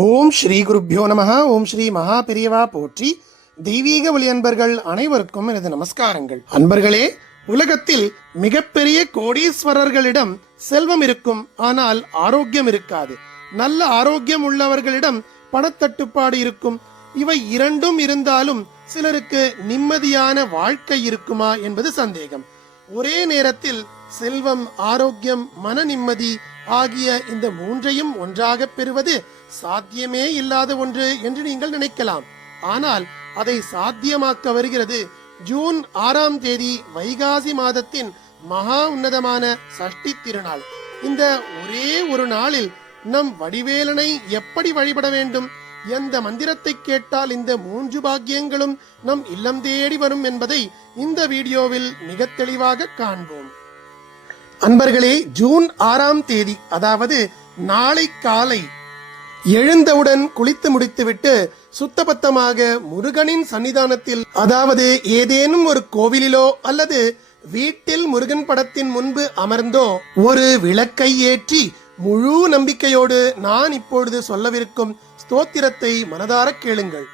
ஓம் ஸ்ரீ குருப்யோ நமஹ. ஓம் ஸ்ரீ மகா பெரியவா போற்றி. தெய்வீக ஒளி அன்பர்கள் அனைவருக்கும் எனது நமஸ்காரங்கள். அன்பர்களே, உலகத்தில் மிகப்பெரிய கோடீஸ்வரர்களிடம் செல்வம் இருக்கும், ஆனால் ஆரோக்கியம் இருக்காது. நல்ல ஆரோக்கியம் உள்ளவர்களிடம் பணத்தட்டுப்பாடு இருக்கும். இவை இரண்டும் இருந்தாலும் சிலருக்கு நிம்மதியான வாழ்க்கை இருக்குமா என்பது சந்தேகம். ஒரே நேரத்தில் செல்வம், ஆரோக்கியம், மன நிம்மதி ஆகிய இந்த மூன்றையும் ஒன்றாக பெறுவது சாத்தியமே இல்லாத ஒன்று என்று நீங்கள் நினைக்கலாம். ஆனால் அதை சாத்தியமாக்க வருகிறது ஜூன் 6ஆம் தேதி வைகாசி மாதத்தின் மகா உன்னதமான சஷ்டி திருநாள். இந்த ஒரே ஒரு நாளில் நம் வடிவேலனை எப்படி வழிபட வேண்டும், எந்த மந்திரத்தை கேட்டால் இந்த 3 பாக்கியங்களும் நம் இல்லம் தேடி வரும் என்பதை இந்த வீடியோவில் மிக தெளிவாக காண்போம். அன்பர்களே, ஜூன் 6ஆம் தேதி, அதாவது நாளை காலை எழுந்தவுடன் குளித்து முடித்துவிட்டு சுத்தபத்தமாக முருகனின் சன்னிதானத்தில், அதாவது ஏதேனும் ஒரு கோவிலிலோ அல்லது வீட்டில் முருகன் படத்தின் முன்பு அமர்ந்தோ ஒரு விளக்கை ஏற்றி முழு நம்பிக்கையோடு நான் இப்பொழுது சொல்லவிருக்கும் ஸ்தோத்திரத்தை மனதார கேளுங்கள்.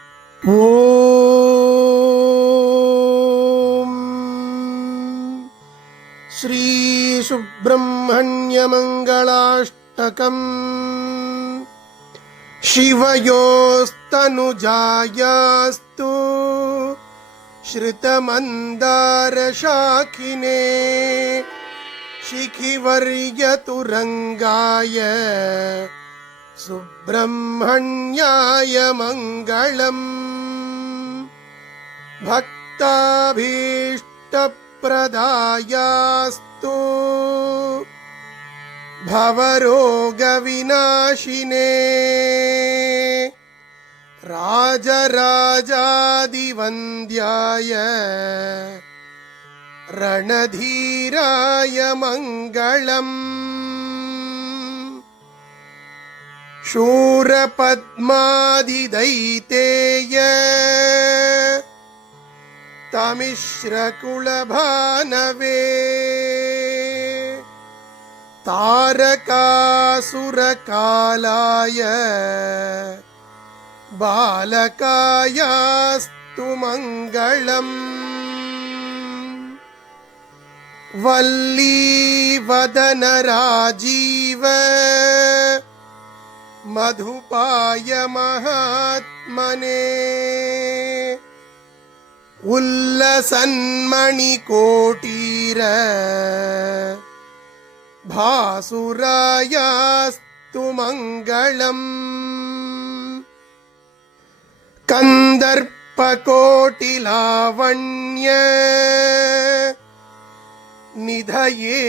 ஓம் ஸ்ரீ சுப்ரமண்ய மங்களாஷ்டகம் शिवयोस्तनुजायास्तु श्रुतमन्दारशाखिने शिखिवर्यतुरङ्गाय सुब्रह्मण्याय मङ्गलम् भक्ताभीष्टप्रदायास्तु भवरोगविनाशिने राजराजादिवन्द्याय रणधीराय मङ्गलम् शूरपद्मादिदैतेय तमिश्रकुलभानवे तारकासुरकालाय बालकायास्तु मङ्गलम् वल्लीवदनराजीव मधुपाय महात्मने उल्लसन्मणिकोटीर भासुरायास्तु मङ्गलम् कन्दर्पकोटिलावण्य निधये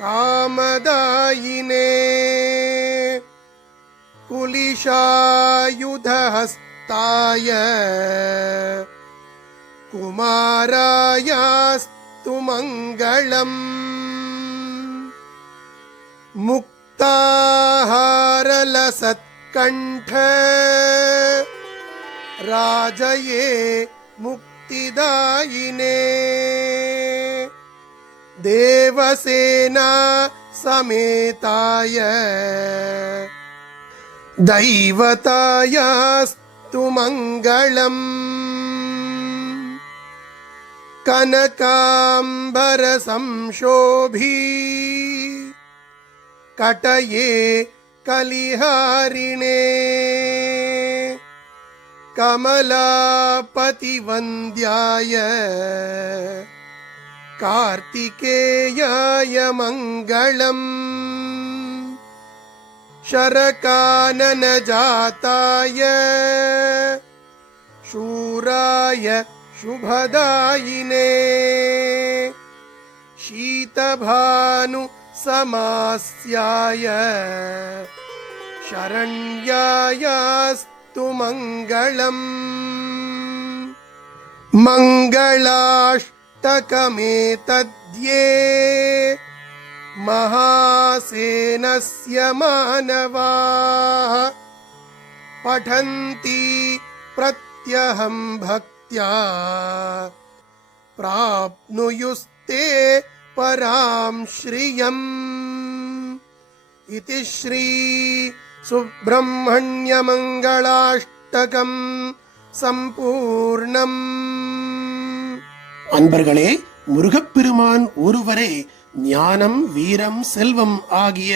कामदायिने कुलिशायुधहस्ताय कुमारायास्तु मङ्गलम् मुक्ताहारलसत्कण्ठ राजये मुक्तिदायिने देवसेना समेताय दैवतायास्तु मङ्गलम् कनकाम्बरसंशोभी कटये कलिहारिणे कमलापतिवन्द्याय कार्तिकेयाय मङ्गलम् शरकाननजाताय शूराय शुभदायिने शीतभानु समास्याय शरण्यायास्तु मङ्गलम् मङ्गलाष्टकमेतद्ये महासेनस्य मानवाः पठन्ति प्रत्यहं भक्त्या प्राप्नुयुस्ते परां श्रियम् इति श्री சுப்பிரமணியமங்களாஷ்டகம் சம்பூர்ணம். அன்பர்களே, முருகப்பெருமான் ஒருவரே ஞானம், வீரம், செல்வம் ஆகிய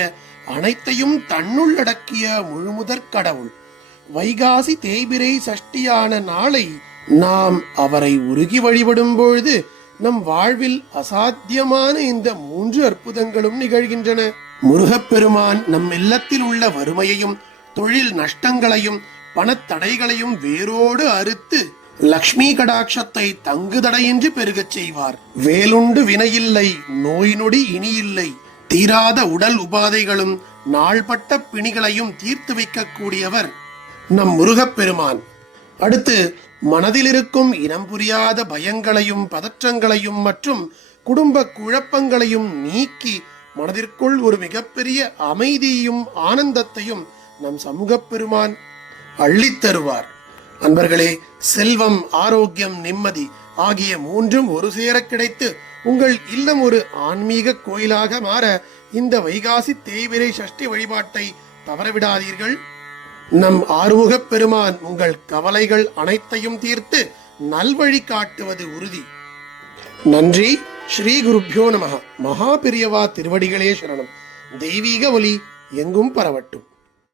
அனைத்தையும் தன்னுள்ளடக்கிய முழுமுதற் கடவுள். வைகாசி தேய்பிரை சஷ்டியான நாளை நாம் அவரை உருகி வழிபடும் பொழுது நம் வாழ்வில் அசாத்தியமான இந்த 3 அற்புதங்களும் நிகழ்கின்றன. முருகப்பெருமான் நம் இல்லத்தில் உள்ள வறுமையையும் தொழில் நஷ்டங்களையும் பணத்தடைகளையும் வேரோடு அறுத்து லக்ஷ்மி கடாட்சத்தை தங்குதடையின்றி பெருகச் செய்வார். வேலுண்டு வினையில்லை, நோய் நொடி இனியில்லை, தீராத உடல் உபாதைகளும் நாள்பட்ட பிணிகளையும் தீர்த்து வைக்கக்கூடியவர் நம் முருகப்பெருமான். அடுத்து, மனதில் இருக்கும் இனம் புரியாத பயங்களையும் பதற்றங்களையும் மற்றும் குடும்ப குழப்பங்களையும் நீக்கி மனதிற்குள் ஒரு மிகப்பெரிய அமைதியையும் ஆனந்தத்தையும் நம் சமூகப்பெருமான் அள்ளித்தருவார். அன்பர்களே, செல்வம், ஆரோக்கியம், நிம்மதி ஆகிய 3ம் ஒரு சேர கிடைத்து உங்கள் இல்லம் ஒரு ஆன்மீக கோயிலாக மாற இந்த வைகாசி தேய்பிரை சஷ்டி வழிபாட்டை தவறவிடாதீர்கள். நம் ஆறுமுகப் பெருமான் உங்கள் கவலைகள் அனைத்தையும் தீர்த்து நல்வழி காட்டுவது உறுதி. நன்றி. ஸ்ரீ குருப்யோ நமஹ. மகா பெரியவா திருவடிகளே சரணம். தெய்வீக ஒளி எங்கும் பரவட்டும்.